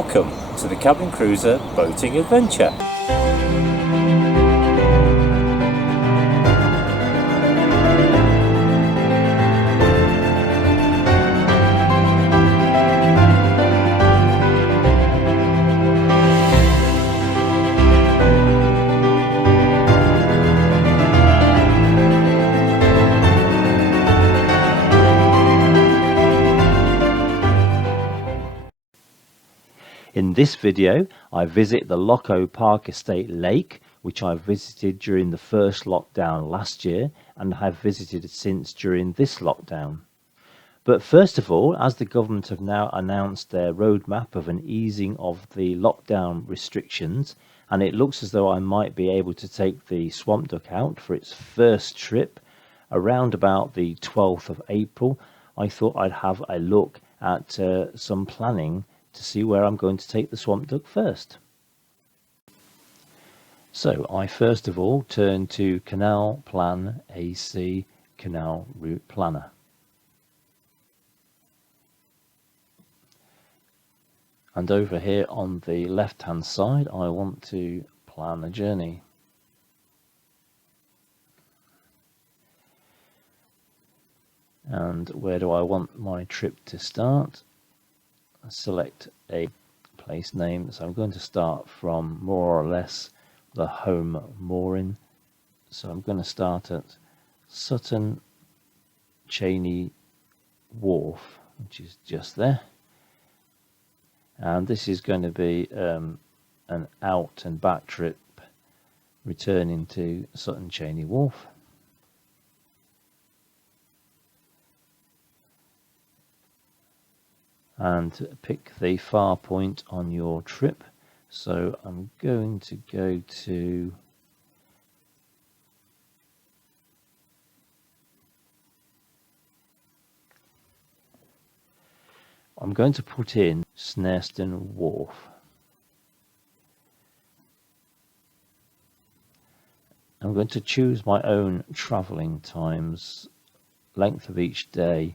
Welcome to the Cabin Cruiser Boating Adventure. In this video, I visit the Locko Park Estate Lake, which I visited during the first lockdown last year and have visited since during this lockdown. But first of all, as the government have now announced their roadmap of an easing of the lockdown restrictions, and it looks as though I might be able to take the Swamp Duck out for its first trip around about the 12th of April, I thought I'd have a look at some planning to see where I'm going to take the Swamp Duck first. So I first of all turn to Canal Plan AC Canal Route Planner. And over here on the left hand side I want to plan a journey. And where do I want my trip to start? Select a place name, so I'm going to start from more or less the home mooring, so I'm going to start at Sutton Cheney Wharf, which is just there, and this is going to be an out and back trip returning to Sutton Cheney Wharf. And pick the far point on your trip. So I'm going to go to put in Snareston Wharf. I'm going to choose my own travelling times, length of each day.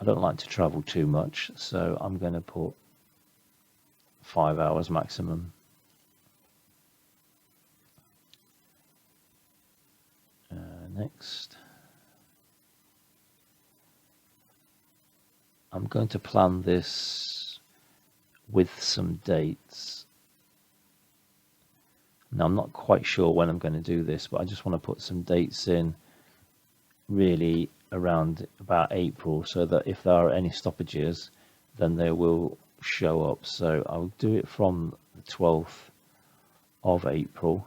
I don't like to travel too much, so I'm going to put 5 hours maximum. Next, I'm going to plan this with some dates. Now I'm not quite sure when I'm going to do this, but I just want to put some dates in really around about April, so that if there are any stoppages then they will show up. So I'll do it from the 12th of April.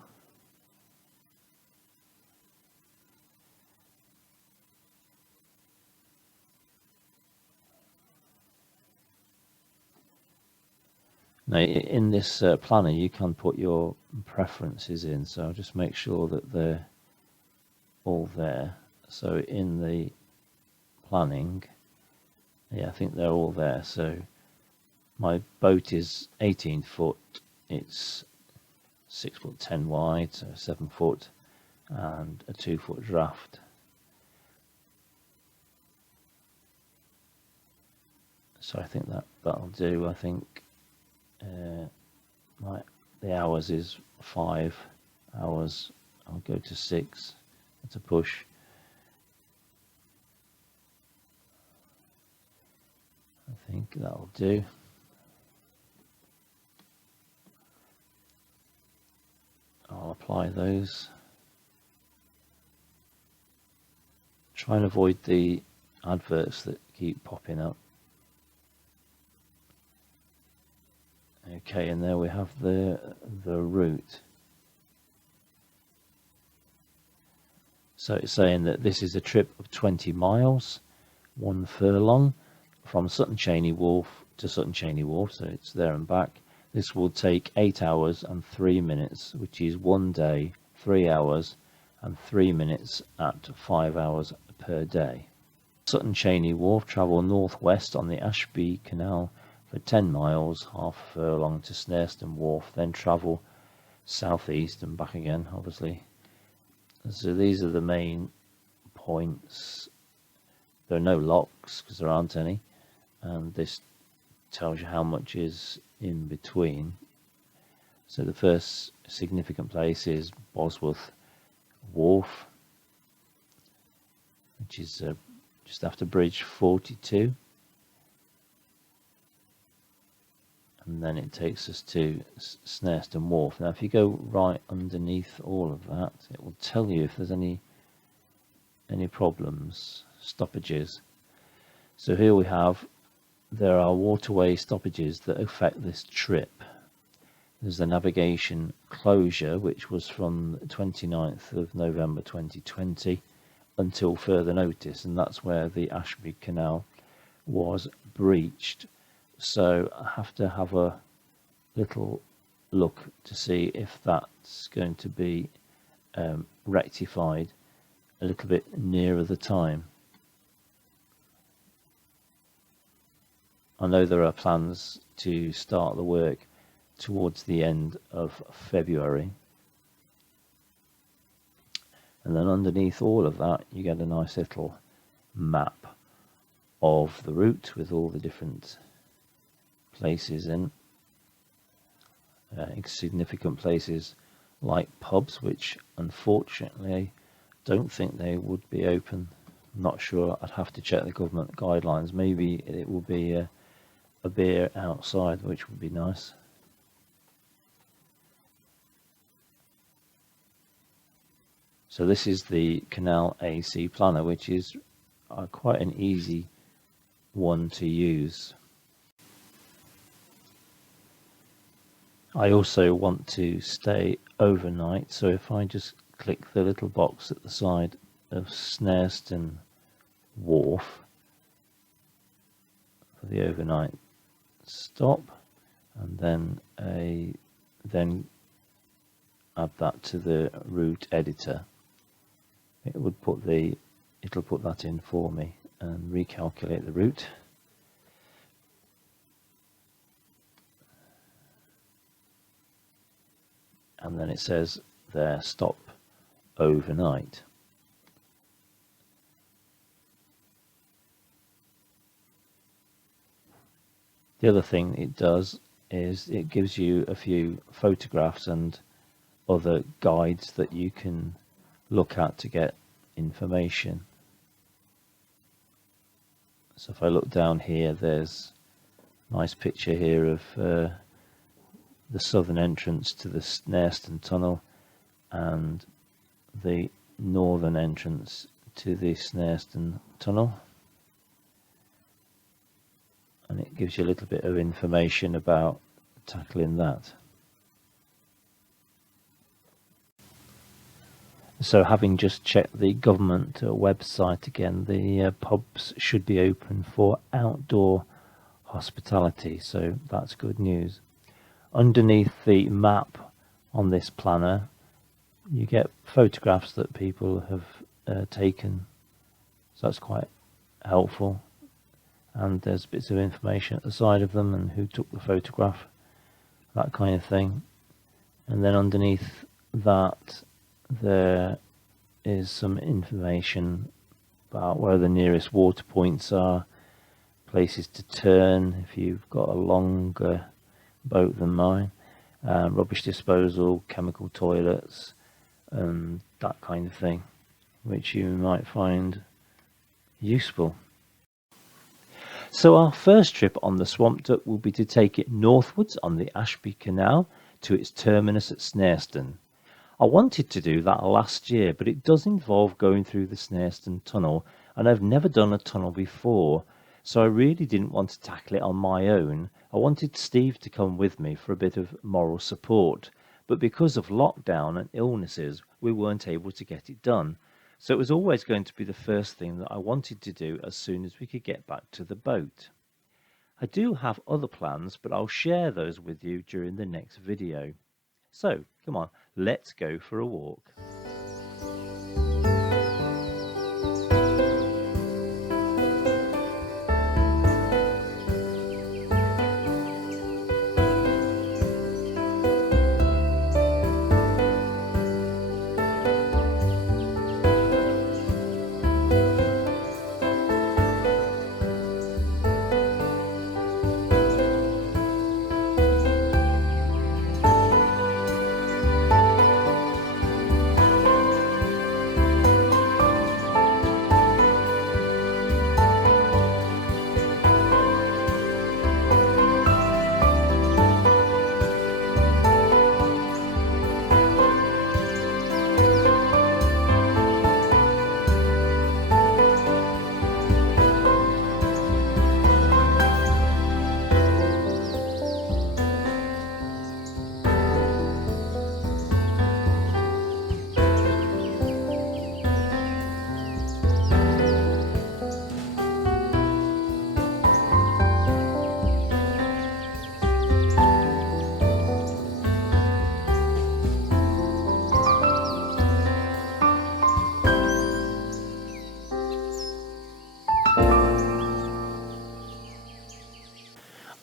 Now in this planner you can put your preferences in, so I'll just make sure that they're all there. So in the planning, yeah, I think they're all there. So my boat is 18 foot, it's 6'10" wide, so 7 foot, and a 2 foot draft. So I think that'll do. I think the hours is 5 hours. I'll go to 6 to push. I think that'll do. I'll apply those. Try and avoid the adverts that keep popping up. Okay, and there we have the route. So it's saying that this is a trip of 20 miles, 1 furlong, from Sutton Cheney Wharf to Sutton Cheney Wharf, so it's there and back. This will take 8 hours and 3 minutes, which is 1 day, 3 hours and 3 minutes at 5 hours per day. Sutton Cheney Wharf, travel northwest on the Ashby Canal for 10 miles, half a furlong to Snareston Wharf, then travel southeast and back again, obviously. So these are the main points. There are no locks because there aren't any, and this tells you how much is in between. So the first significant place is Bosworth Wharf, which is just after Bridge 42, and then it takes us to Snareston Wharf. Now if you go right underneath all of that, it will tell you if there's any problems, stoppages. So here we have, there are waterway stoppages that affect this trip. There's the navigation closure, which was from the 29th of November 2020 until further notice, and that's where the Ashby Canal was breached. So I have to have a little look to see if that's going to be rectified a little bit nearer the time. I know there are plans to start the work towards the end of February, and then underneath all of that you get a nice little map of the route with all the different places in, significant places like pubs, which unfortunately don't think they would be open. I'm not sure, I'd have to check the government guidelines. Maybe it will be a beer outside, which would be nice. So this is the Canal AC planner, which is quite an easy one to use. I also want to stay overnight, so if I just click the little box at the side of Snareston Wharf for the overnight stop, and then add that to the route editor, it'll put that in for me and recalculate the route. And then it says there, stop overnight. The other thing it does is it gives you a few photographs and other guides that you can look at to get information. So if I look down here, there's a nice picture here of the southern entrance to the Snareston Tunnel and the northern entrance to the Snareston Tunnel, and it gives you a little bit of information about tackling that. So having just checked the government website again, the pubs should be open for outdoor hospitality, so that's good news. Underneath the map on this planner you get photographs that people have taken, so that's quite helpful, and there's bits of information at the side of them and who took the photograph, that kind of thing. And then underneath that there is some information about where the nearest water points are, places to turn if you've got a longer boat than mine, rubbish disposal, chemical toilets, and that kind of thing, which you might find useful. So our first trip on the Swamp Duck will be to take it northwards on the Ashby Canal to its terminus at Snareston. I wanted to do that last year, but it does involve going through the Snareston Tunnel, and I've never done a tunnel before, so I really didn't want to tackle it on my own. I wanted Steve to come with me for a bit of moral support, but because of lockdown and illnesses we weren't able to get it done, so it was always going to be the first thing that I wanted to do as soon as we could get back to the boat. I do have other plans, but I'll share those with you during the next video. So come on, let's go for a walk.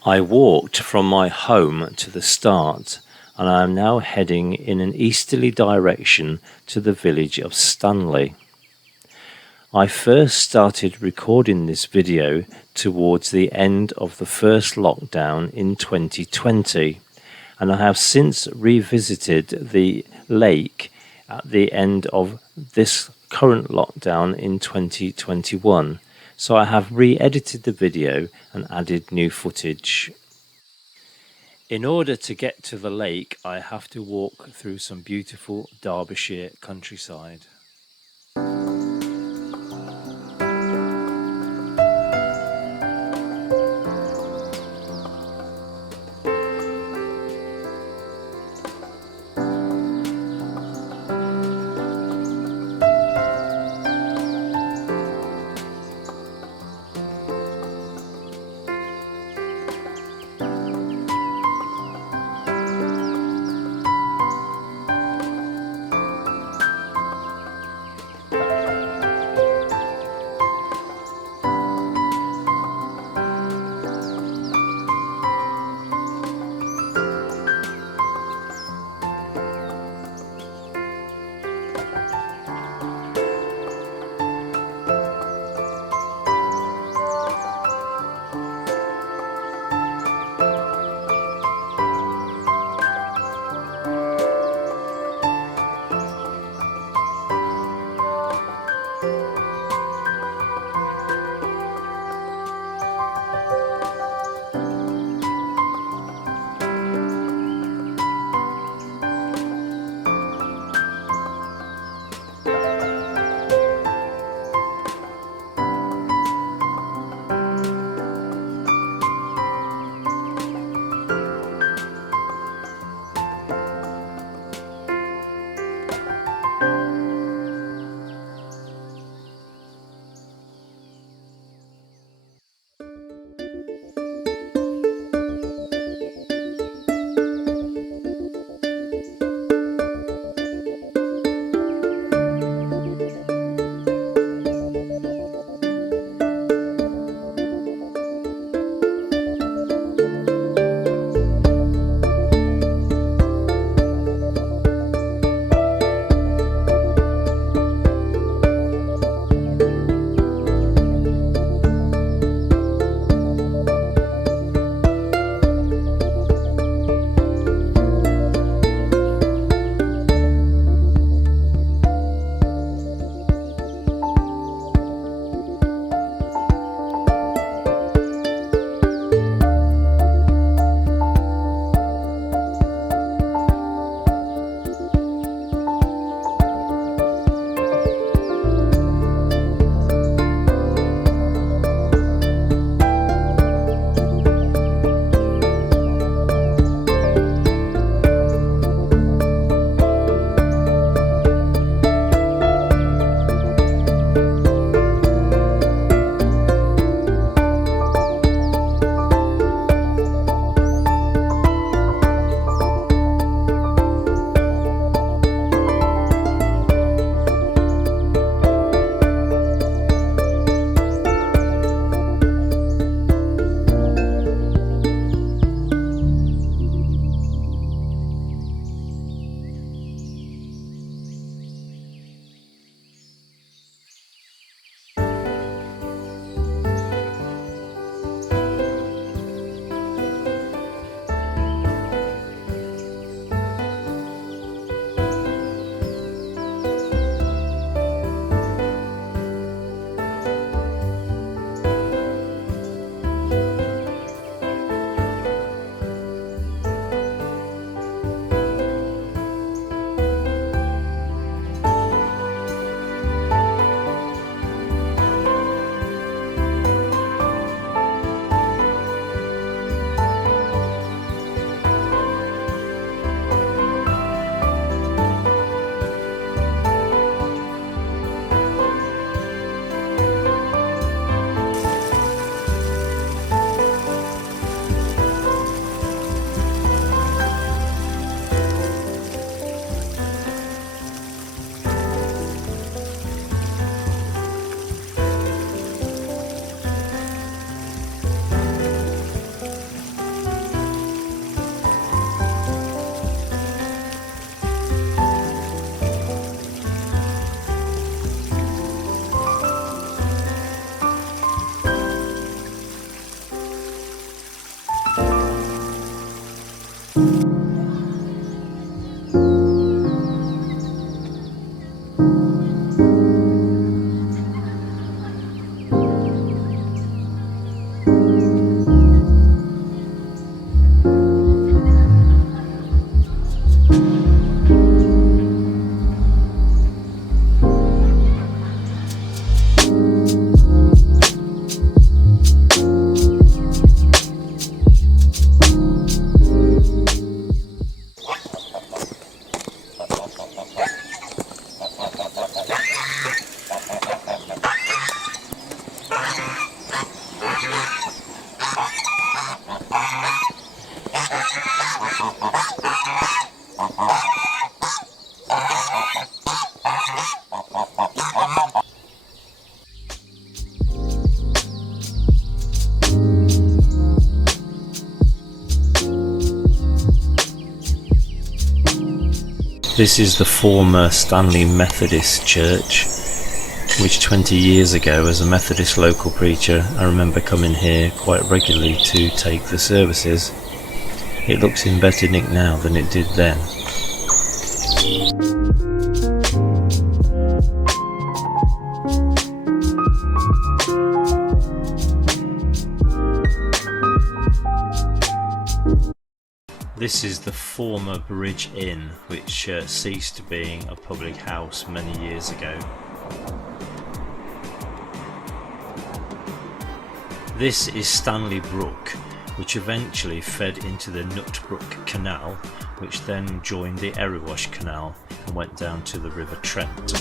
I walked from my home to the start, and I am now heading in an easterly direction to the village of Stanley. I first started recording this video towards the end of the first lockdown in 2020, and I have since revisited the lake at the end of this current lockdown in 2021, so I have re-edited the video and added new footage. In order to get to the lake, I have to walk through some beautiful Derbyshire countryside. This is the former Stanley Methodist Church, which 20 years ago, as a Methodist local preacher, I remember coming here quite regularly to take the services. It looks in better nick now than it did then. This is the former Bridge Inn, which ceased being a public house many years ago. This is Stanley Brook, which eventually fed into the Nutbrook Canal, which then joined the Erewash Canal and went down to the River Trent.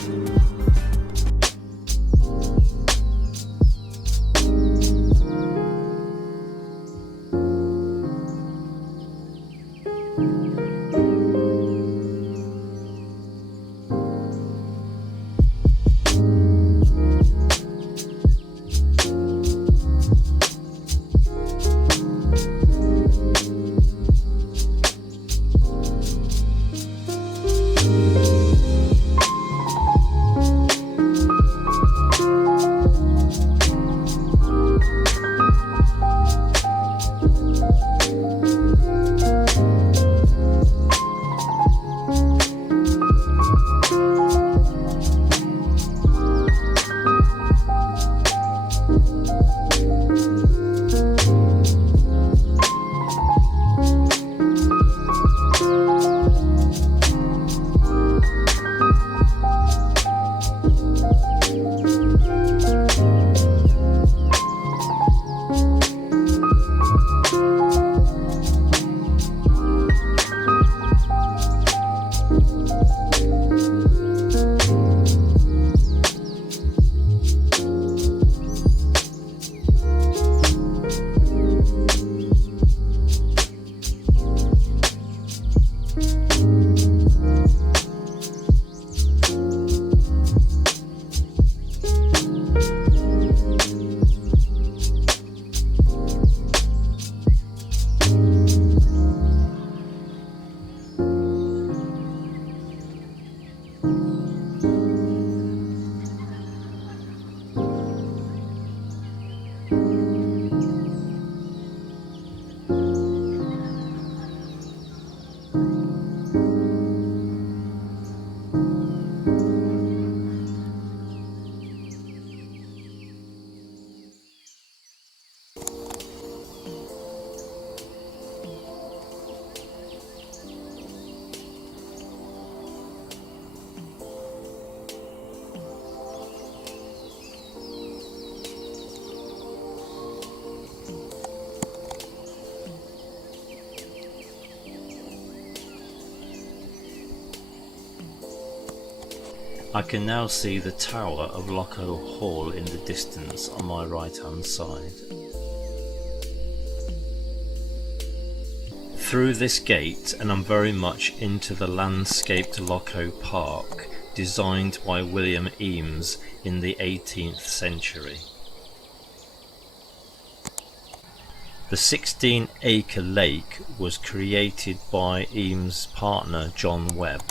I can now see the tower of Locko Hall in the distance on my right hand side. Through this gate, and I'm very much into the landscaped Locko Park, designed by William Eames in the 18th century. The 16-acre lake was created by Eames' partner John Webb.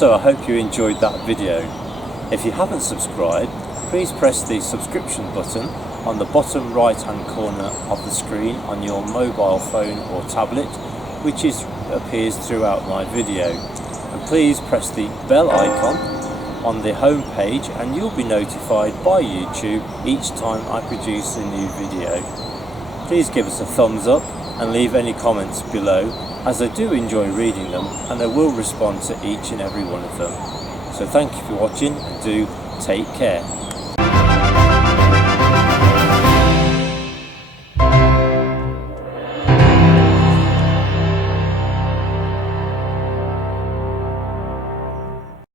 Also, I hope you enjoyed that video. If you haven't subscribed, please press the subscription button on the bottom right hand corner of the screen on your mobile phone or tablet, which appears throughout my video. And please press the bell icon on the home page and you'll be notified by YouTube each time I produce a new video. Please give us a thumbs up and leave any comments below, as I do enjoy reading them and I will respond to each and every one of them. So thank you for watching and do take care.